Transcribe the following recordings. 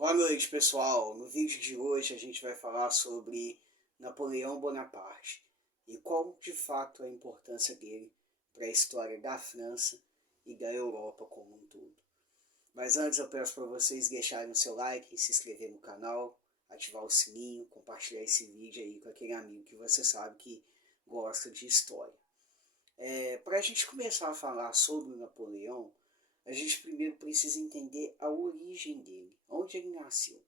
Boa noite, pessoal. No vídeo de hoje a gente vai falar sobre Napoleão Bonaparte e qual de fato a importância dele para a história da França e da Europa como um todo. Mas antes eu peço para vocês deixarem o seu like, se inscrever no canal, ativar o sininho, compartilhar esse vídeo aí com aquele amigo que você sabe que gosta de história. Para a gente começar a falar sobre o Napoleão, a gente primeiro precisa entender a origem dele, onde ele nasceu.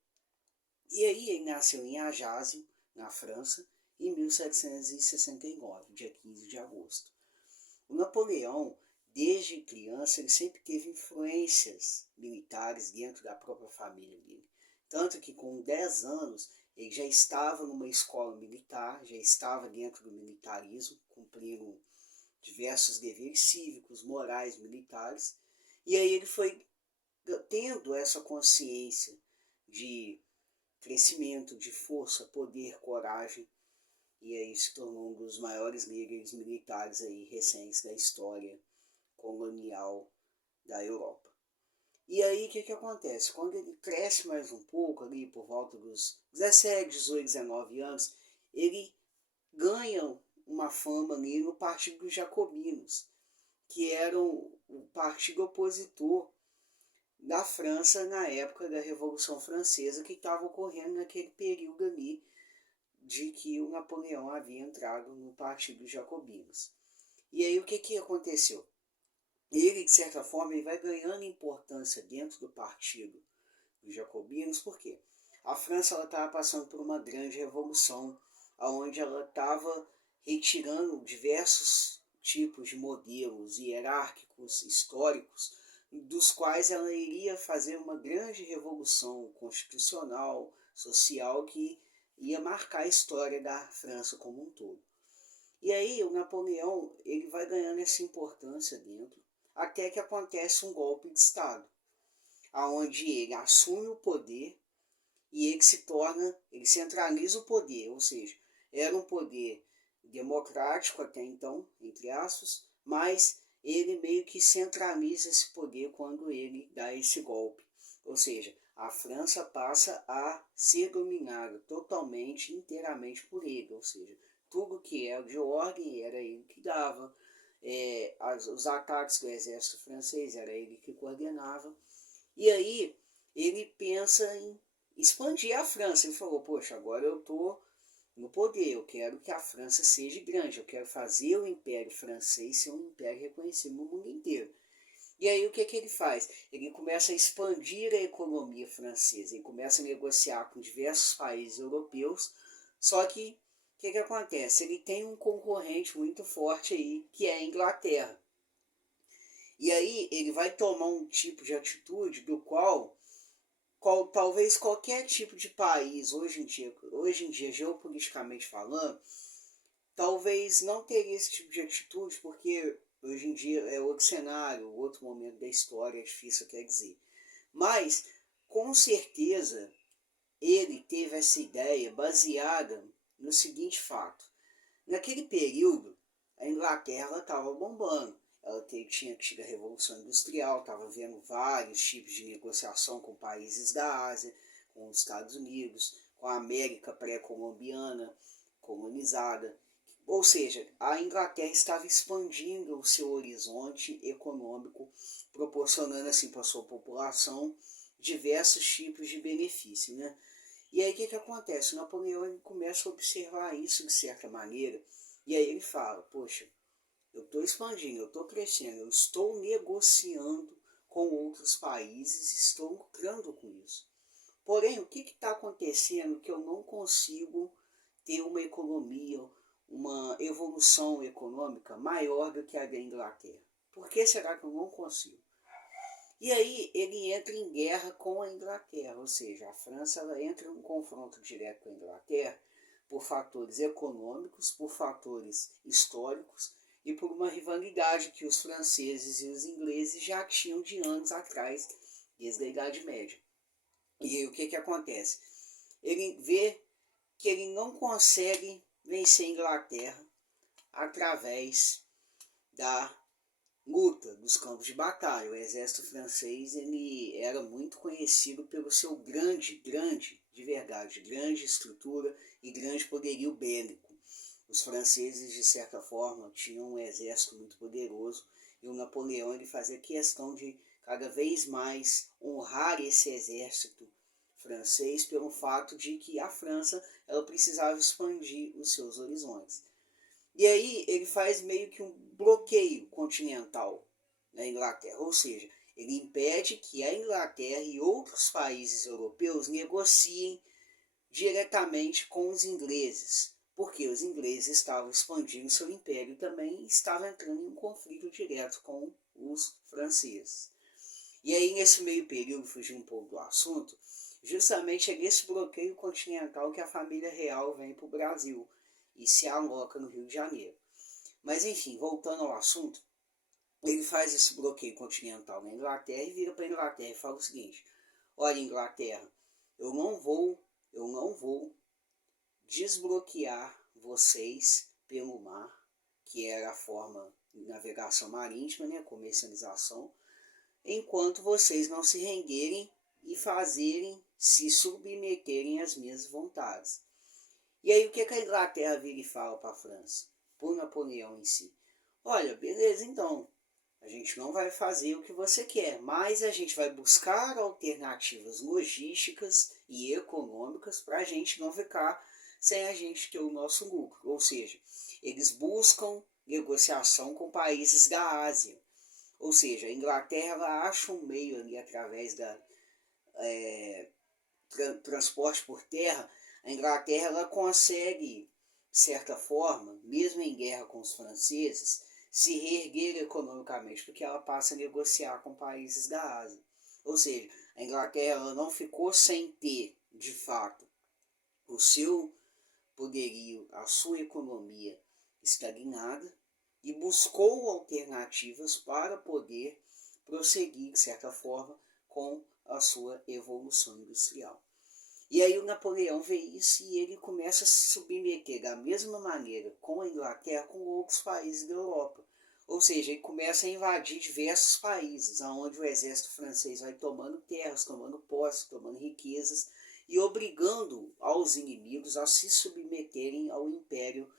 E aí ele nasceu em Ajaccio, na França, em 1769, dia 15 de agosto. O Napoleão, desde criança, ele sempre teve influências militares dentro da própria família dele. Tanto que com 10 anos ele já estava numa escola militar, já estava dentro do militarismo, cumprindo diversos deveres cívicos, morais, militares. E aí ele foi tendo essa consciência de crescimento, de força, poder, coragem, e aí se tornou um dos maiores líderes militares aí recentes da história colonial da Europa. E aí o que acontece? Quando ele cresce mais um pouco, ali por volta dos 17, 18, 19 anos, ele ganha uma fama ali no Partido dos Jacobinos, que era o partido opositor da França na época da Revolução Francesa, que estava ocorrendo naquele período ali de que o Napoleão havia entrado no Partido dos Jacobinos. E aí o que aconteceu? Ele, de certa forma, ele vai ganhando importância dentro do Partido dos Jacobinos, por quê? A França estava passando por uma grande revolução, onde ela estava retirando diversos tipos de modelos hierárquicos, históricos, dos quais ela iria fazer uma grande revolução constitucional, social, que ia marcar a história da França como um todo. E aí o Napoleão ele vai ganhando essa importância dentro, até que acontece um golpe de Estado, aonde ele assume o poder e ele centraliza o poder, ou seja, era um poder democrático até então, entre aspas, mas ele meio que centraliza esse poder quando ele dá esse golpe. Ou seja, a França passa a ser dominada totalmente, inteiramente por ele, ou seja, tudo que era de ordem era ele que dava, os ataques do exército francês era ele que coordenava, e aí ele pensa em expandir a França. Ele falou, poxa, agora eu estou no poder, eu quero que a França seja grande, eu quero fazer o Império Francês ser um império reconhecido no mundo inteiro. E aí o que ele faz? Ele começa a expandir a economia francesa, ele começa a negociar com diversos países europeus, só que o que acontece? Ele tem um concorrente muito forte aí, que é a Inglaterra. E aí ele vai tomar um tipo de atitude do qual talvez qualquer tipo de país hoje em dia geopoliticamente falando, talvez não teria esse tipo de atitude, porque hoje em dia é outro cenário, outro momento da história, é difícil quer dizer. Mas, com certeza, ele teve essa ideia baseada no seguinte fato. Naquele período, a Inglaterra estava bombando. Ela tinha tido a Revolução Industrial, estava vendo vários tipos de negociação com países da Ásia, com os Estados Unidos, com a América pré-colombiana, colonizada. Ou seja, a Inglaterra estava expandindo o seu horizonte econômico, proporcionando assim para a sua população diversos tipos de benefício, né? E aí o que acontece? O Napoleão ele começa a observar isso de certa maneira, e aí ele fala, poxa, eu estou expandindo, eu estou crescendo, eu estou negociando com outros países, estou lucrando com isso. Porém, o que está acontecendo que eu não consigo ter uma economia, uma evolução econômica maior do que a da Inglaterra? Por que será que eu não consigo? E aí ele entra em guerra com a Inglaterra, ou seja, a França ela entra em um confronto direto com a Inglaterra por fatores econômicos, por fatores históricos e por uma rivalidade que os franceses e os ingleses já tinham de anos atrás, desde a Idade Média. E aí o que acontece? Ele vê que ele não consegue vencer a Inglaterra através da luta dos campos de batalha. O exército francês ele era muito conhecido pelo seu de verdade, grande estrutura e grande poderio bélico. Os franceses, de certa forma, tinham um exército muito poderoso e o Napoleão ele fazia questão de cada vez mais honrar esse exército francês pelo fato de que a França ela precisava expandir os seus horizontes. E aí ele faz meio que um bloqueio continental na Inglaterra, ou seja, ele impede que a Inglaterra e outros países europeus negociem diretamente com os ingleses, porque os ingleses estavam expandindo seu império também e estavam entrando em um conflito direto com os franceses. E aí, nesse meio período, fugindo um pouco do assunto, justamente é nesse bloqueio continental que a família real vem para o Brasil e se aloca no Rio de Janeiro. Mas enfim, voltando ao assunto, ele faz esse bloqueio continental na Inglaterra e vira para a Inglaterra e fala o seguinte: olha, Inglaterra, eu não vou desbloquear vocês pelo mar, que era a forma de navegação marítima, né, comercialização, enquanto vocês não se renderem e se submeterem às minhas vontades. E aí o que a Inglaterra vira e fala para a França, por Napoleão em si? Olha, beleza, então, a gente não vai fazer o que você quer, mas a gente vai buscar alternativas logísticas e econômicas para a gente não ficar sem a gente ter o nosso lucro. Ou seja, eles buscam negociação com países da Ásia. Ou seja, a Inglaterra ela acha um meio ali através da transporte por terra. A Inglaterra ela consegue, de certa forma, mesmo em guerra com os franceses, se reerguer economicamente, porque ela passa a negociar com países da Ásia. Ou seja, a Inglaterra ela não ficou sem ter, de fato, o seu poderio, a sua economia estagnada e buscou alternativas para poder prosseguir, de certa forma, com a sua evolução industrial. E aí o Napoleão vê isso e ele começa a se submeter da mesma maneira com a Inglaterra com outros países da Europa. Ou seja, ele começa a invadir diversos países, onde o exército francês vai tomando terras, tomando posses, tomando riquezas e obrigando aos inimigos a se submeterem ao Império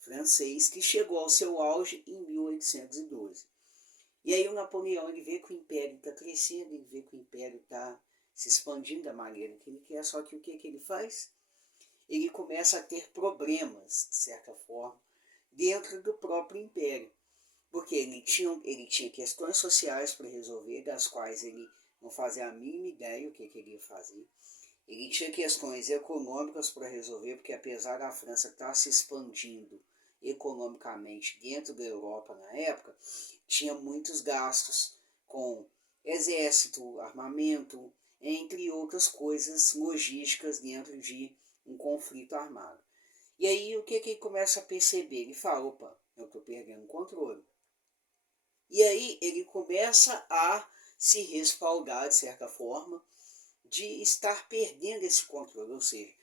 Francês, que chegou ao seu auge em 1812. E aí o Napoleão ele vê que o Império está crescendo, ele vê que o Império está se expandindo da maneira que ele quer, só que o que ele faz? Ele começa a ter problemas, de certa forma, dentro do próprio Império. Porque ele tinha questões sociais para resolver, das quais ele não fazia a mínima ideia o que ele ia fazer. Ele tinha questões econômicas para resolver, porque apesar da França estar se expandindo economicamente dentro da Europa na época, tinha muitos gastos com exército, armamento, entre outras coisas logísticas dentro de um conflito armado. E aí o que ele começa a perceber? Ele fala, opa, eu estou perdendo o controle. E aí ele começa a se respaldar, de certa forma, de estar perdendo esse controle, ou seja,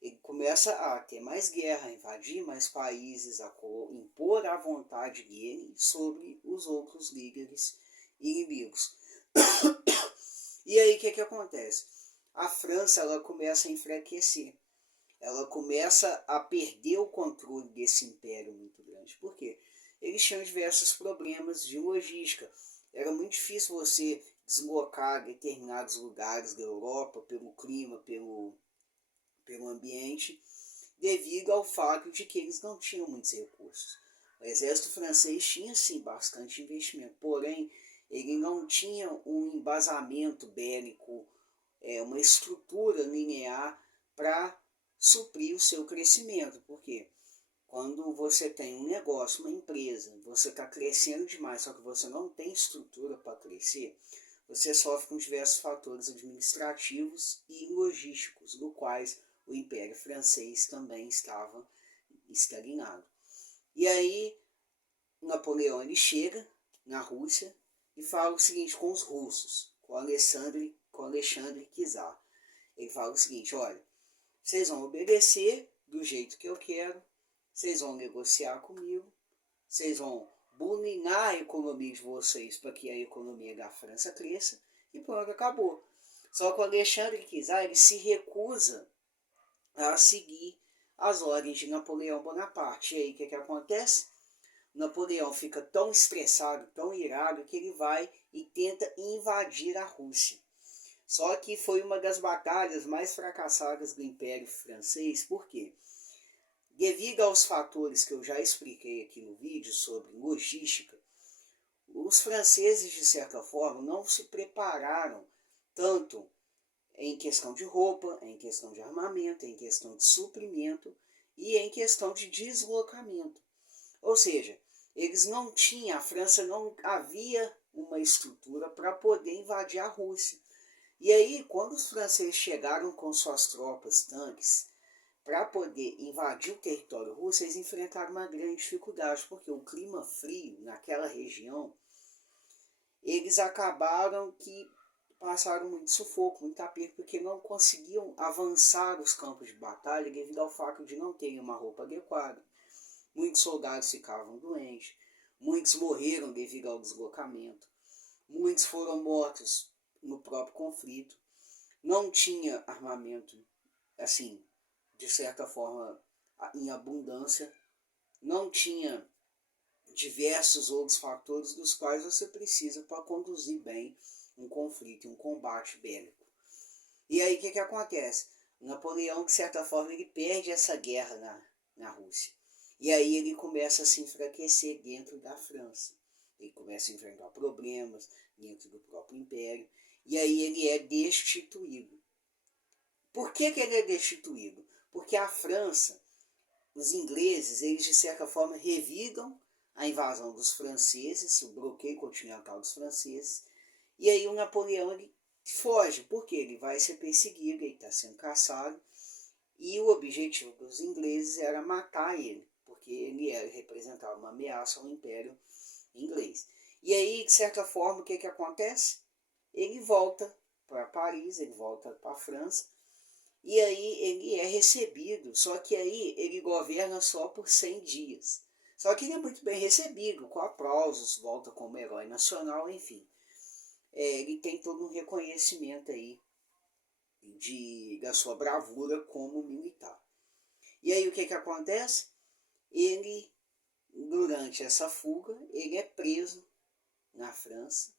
ele começa a ter mais guerra, a invadir mais países, a impor a vontade dele sobre os outros líderes inimigos. E aí o que acontece? A França ela começa a enfraquecer, ela começa a perder o controle desse império muito grande. Por quê? Eles tinham diversos problemas de logística. Era muito difícil você deslocar determinados lugares da Europa pelo clima, pelo ambiente, devido ao fato de que eles não tinham muitos recursos. O exército francês tinha sim bastante investimento, porém ele não tinha um embasamento bélico, uma estrutura linear para suprir o seu crescimento. Por quê? Quando você tem um negócio, uma empresa, você está crescendo demais, só que você não tem estrutura para crescer, você sofre com diversos fatores administrativos e logísticos, do quais o Império Francês também estava estagnado. E aí, Napoleão ele chega na Rússia e fala o seguinte com os russos, com Alexandre Czar. Ele fala o seguinte, olha, vocês vão obedecer do jeito que eu quero, vocês vão negociar comigo, vocês vão bulinar a economia de vocês para que a economia da França cresça, e pronto, acabou. Só que o Alexandre Czar, ele se recusa a seguir as ordens de Napoleão Bonaparte. E aí o que acontece? Napoleão fica tão estressado, tão irado, que ele vai e tenta invadir a Rússia. Só que foi uma das batalhas mais fracassadas do Império Francês. Por quê? Devido aos fatores que eu já expliquei aqui no vídeo sobre logística, os franceses, de certa forma, não se prepararam tanto em questão de roupa, em questão de armamento, em questão de suprimento e em questão de deslocamento. Ou seja, eles não tinham, a França não havia uma estrutura para poder invadir a Rússia. E aí, quando os franceses chegaram com suas tropas, tanques, para poder invadir o território russo, eles enfrentaram uma grande dificuldade, porque o clima frio naquela região, eles acabaram que passaram muito sufoco, muito aperto, porque não conseguiam avançar os campos de batalha devido ao fato de não terem uma roupa adequada. Muitos soldados ficavam doentes, muitos morreram devido ao deslocamento, muitos foram mortos no próprio conflito, não tinha armamento, assim, de certa forma, em abundância, não tinha diversos outros fatores dos quais você precisa para conduzir bem um conflito, um combate bélico. E aí o que acontece? Napoleão, de certa forma, ele perde essa guerra na Rússia. E aí ele começa a se enfraquecer dentro da França. Ele começa a enfrentar problemas dentro do próprio império. E aí ele é destituído. Por que ele é destituído? Porque a França, os ingleses, eles de certa forma revidam a invasão dos franceses, o bloqueio continental dos franceses. E aí o Napoleão ele foge, porque ele vai ser perseguido, ele está sendo caçado. E o objetivo dos ingleses era matar ele, porque ele representava uma ameaça ao Império Inglês. E aí, de certa forma, o que acontece? Ele volta para Paris, ele volta para a França, e aí ele é recebido, só que aí ele governa só por 100 dias. Só que ele é muito bem recebido, com aplausos, volta como herói nacional, enfim. Ele tem todo um reconhecimento aí da sua bravura como militar. E aí o que acontece? Ele, durante essa fuga, ele é preso na França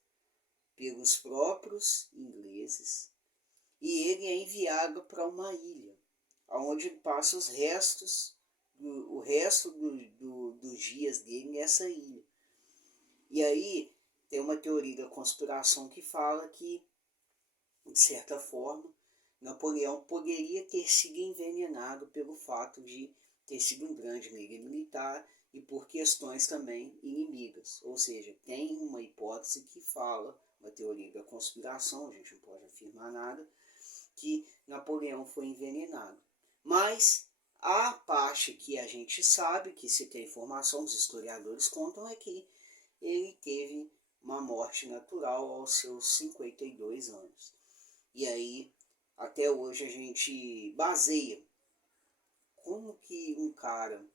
pelos próprios ingleses e ele é enviado para uma ilha, onde ele passa os restos, o resto dos dias dele nessa ilha. E aí tem uma teoria da conspiração que fala que, de certa forma, Napoleão poderia ter sido envenenado pelo fato de ter sido um grande líder militar e por questões também inimigas. Ou seja, tem uma hipótese que fala, uma teoria da conspiração, a gente não pode afirmar nada, que Napoleão foi envenenado. Mas a parte que a gente sabe, que se tem informação, os historiadores contam, é que ele teve uma morte natural aos seus 52 anos. E aí, até hoje, a gente baseia como que um cara,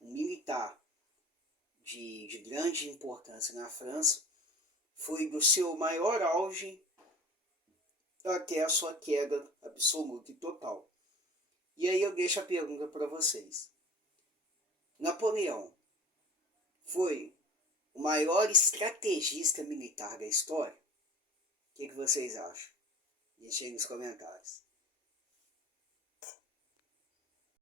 um militar de grande importância na França, foi do seu maior auge até a sua queda absoluta e total. E aí eu deixo a pergunta para vocês. Napoleão foi o maior estrategista militar da história? O que vocês acham? Deixem aí nos comentários.